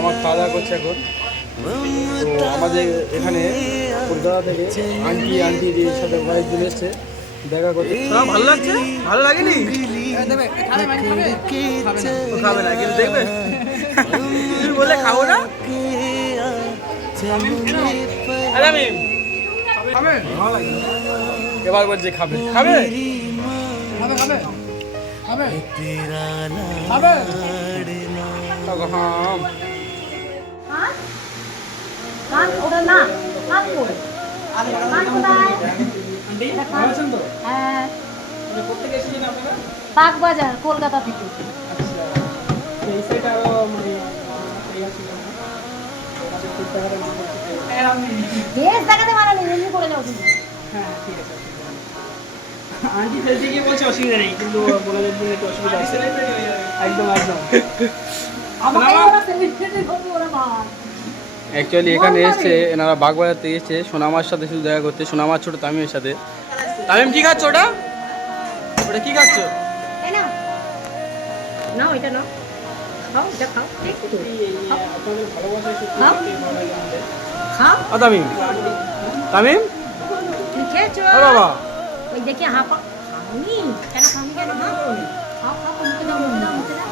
আমার খাওয়া দাওয়া করছে এখন। তো আমাদের এখানে কলকাতা থেকে আন্টির সাথে কয়েকজন এসছে দেখা করতে। ভালো লাগছে? ভালো লাগেনি? খাবে না কিন্তু দেখবে তুমি বললে খাবো না। এবার বলছে খাবে খাবে খাবে খাবে খাবে বাগবাজার কলকাতা থেকে। দেখাতে পারে এমনি করে যাও তুমি। হ্যাঁ ঠিক আছে, আন্টি ফেলতে গিয়ে বলছে অসুবিধা নেই, কিন্তু বলে দিন একটু অসুবিধা আছে। একদম একদম অ্যাকচুয়ালি এখানে এসছে এনারা বাগবাজার থেকে এসছে সোনামার সাথে শুধু দেখা করতে, সোনামার ছোট তামিমের সাথে। তামিম কি খাচ্ছ? ওটা ওটা কি খাচ্ছ? না ওইটা না, খাও এটা খাও, আপনাদের ভালোবাসা খাও খাও। তামিম তামিম তুমি খেয়েছো? ও বাবা ওই দেখি হাঁপা খাওনি কেন, খাওনি কেন? খাও খাও, মুখে দাও না মুখে দাও।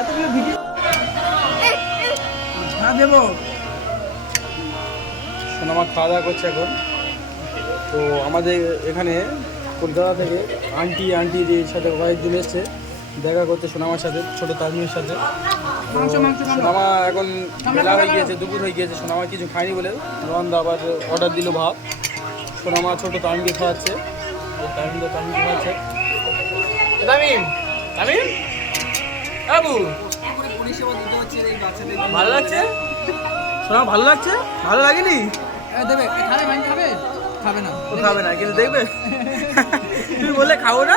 এতগুলো ভিডিও হ্যাঁ দেবো। সোনামা খাওয়া দাওয়া করছে এখন। তো আমাদের এখানে কলকাতা থেকে আন্টির সাথে কয়েকজন এসছে দেখা করতে সোনামার সাথে, ছোট তামিমের সাথে। সোনামা এখন বেলা হয়ে গিয়েছে, দুপুর হয়ে গিয়েছে, সোনামা কিছু খায়নি বলে রন্দা আবার অর্ডার দিল ভাত। সোনামা ছোট তামিমকে খাওয়াচ্ছে, তামিমকে খাওয়াচ্ছে। তামিম তামিম বাবু ভালো লাগছে? সোনামা ভালো লাগছে? ভালো লাগেনি? দেবে খাবে, মাইন খাবে খাবে না, ও খাবে না কিন্তু দেখবে তুমি বললে খাবো না।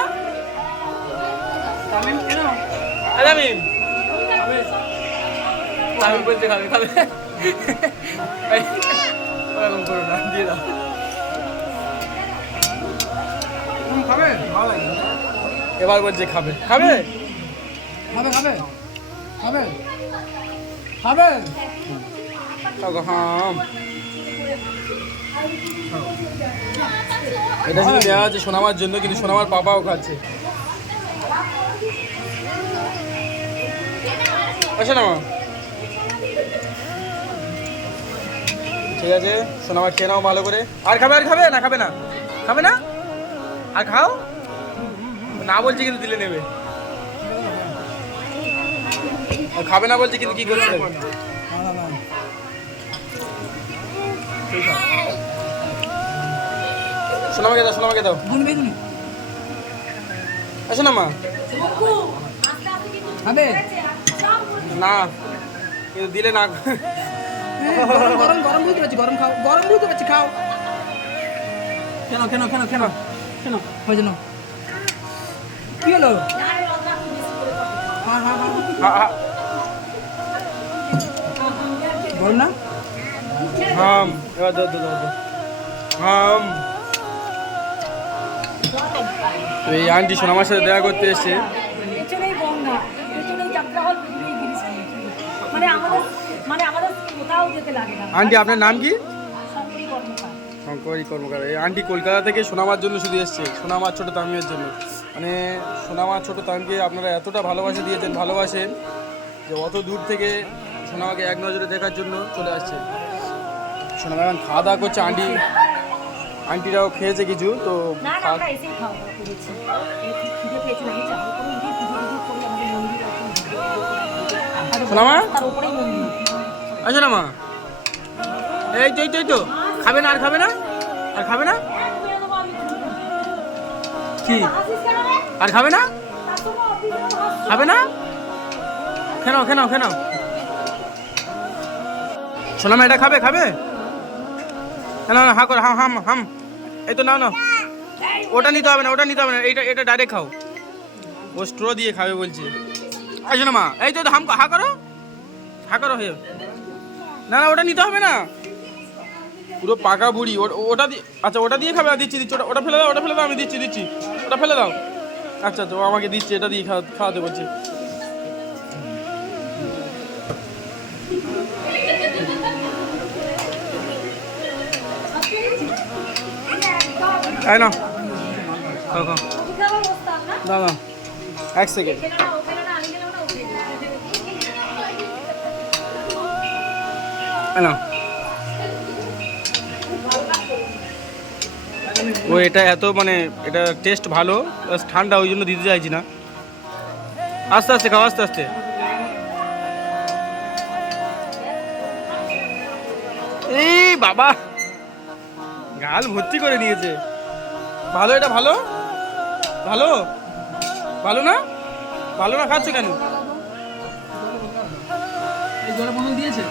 তামিম কেন? তামিম তামিম বলছে খাবে খাবে ওরকম করো না, দিয়ে দাও। খাবে ভালো লাগে। এবার বলছে খাবে খাবে খাবে খাবে খাবে খাবে হাম। এটা শুধু দেওয়া আছে সোনামার জন্য, কিন্তু সোনামার পাপাও খাচ্ছে। সোনামা ঠিক আছে, সোনামা খেয়ে নাও ভালো করে। আর খাবে? আর খাবে না? খাবে না? খাবে না? আর খাও না বলছে কিন্তু দিলে নেবে। আর খাবে না বলছে কিন্তু কি করছে? সোনামাকে দাও, সোনামাকে দাও। সোনামা খাবে না কিন্তু দিলে না। গরম গরম বুঝতে পারছি, গরম খাও, গরম বুঝতে পারছি, খাও। কেন কেন কেন কেন কেন হয়ে যেন কি হলো? হ্যাঁ হ্যাঁ হ্যাঁ বল না। হাম এবার দাও দাও দাও হাম। তো এই আন্টি সোনামার সাথে দেখা করতে এসছে। পেছনেই গঙ্গা, পেছনেই যাত্রা হল, পেছনেই গিরিশ, মানে আমাদের কোথাও যেতে লাগে না। আন্টি আপনার নাম কি? শঙ্করী কর্মকার। শঙ্করী কর্মকার। এই আন্টি কলকাতা থেকে সোনামার জন্য শুধু এসছে, সোনামার ছোট তামিমের জন্য। মানে সোনামার ছোট তামিমকে আপনারা এতটা ভালোবাসা দিয়েছেন, ভালোবাসেন যে অত দূর থেকে সোনামাকে এক নজরে দেখার জন্য চলে আসছে। সোনামা এখন খাওয়া দাওয়া করছে, আন্টিরাও খেয়েছে কিছু। তো না না আমরা এসেই খাওয়া দাওয়া করেছি, একটু খিদে পেয়েছে না, এই চাল করে উঠে পুজো করে আমাদের মন্দির আছে, সোনামা তার উপরেই মন্দির। সোনামা এই তো এই তো খাবে না? আর খাবে না? আর খাবে না? কি আর খাবে না? খাবে না? কেন কেন কেন? সোনামা এটা খাবে? খাবে না? না হা কর, হাম হাম হাম। এই তো নাও না, ওটা নিতে হবে না, ওটা নিতে হবে না, এটা ডাইরেক্ট খাও। ও স্ট্র দিয়ে খাবে বলছে। সোনামা এই তো হাম, হা করো, হা করো। হে না না, ওটা নিতে হবে না, পুরো পাকা বুড়ি। ওটা দিয়ে, আচ্ছা ওটা দিয়ে খাবে? দিচ্ছি দিচ্ছি, ওটা ফেলে দাও, ওটা ফেলে দাও, আমি দিচ্ছি, ওটা ফেলে দাও। আচ্ছা তো আমাকে দিচ্ছি, এটা দিয়ে খাওয়াতে বলছি। তাই না খাও খাও দাও দাও 1 সেকেন্ড না ও এটা এত মানে এটা টেস্ট ভালো প্লাস ঠান্ডা ওই জন্য দিতে চাইছি না আস্তে আস্তে খাও আস্তে আস্তে এই বাবা গাল ভর্তি করে নিয়েছে ভালো এটা ভালো ভালো ভালো না ভালো না খাচ্ছ কেন এই জলে বোতল দিয়েছে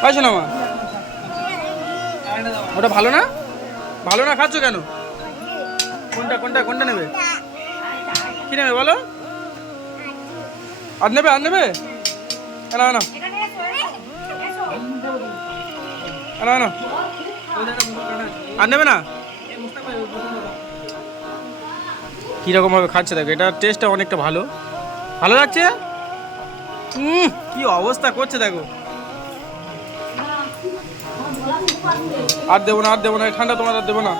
খাইছো না মা ওটা ভালো না খাচ্ছ কেন কোনটা কোনটা কোনটা নেবে কি নেবে বলো আর নেবে না না না আর নেবে না কীরকম ভাবে খাচ্ছে দেখো এটা টেস্টটা অনেকটা ভালো লাগছে কি অবস্থা করছে দেখো আর দেবো না ঠান্ডা তোমার আর দেবো না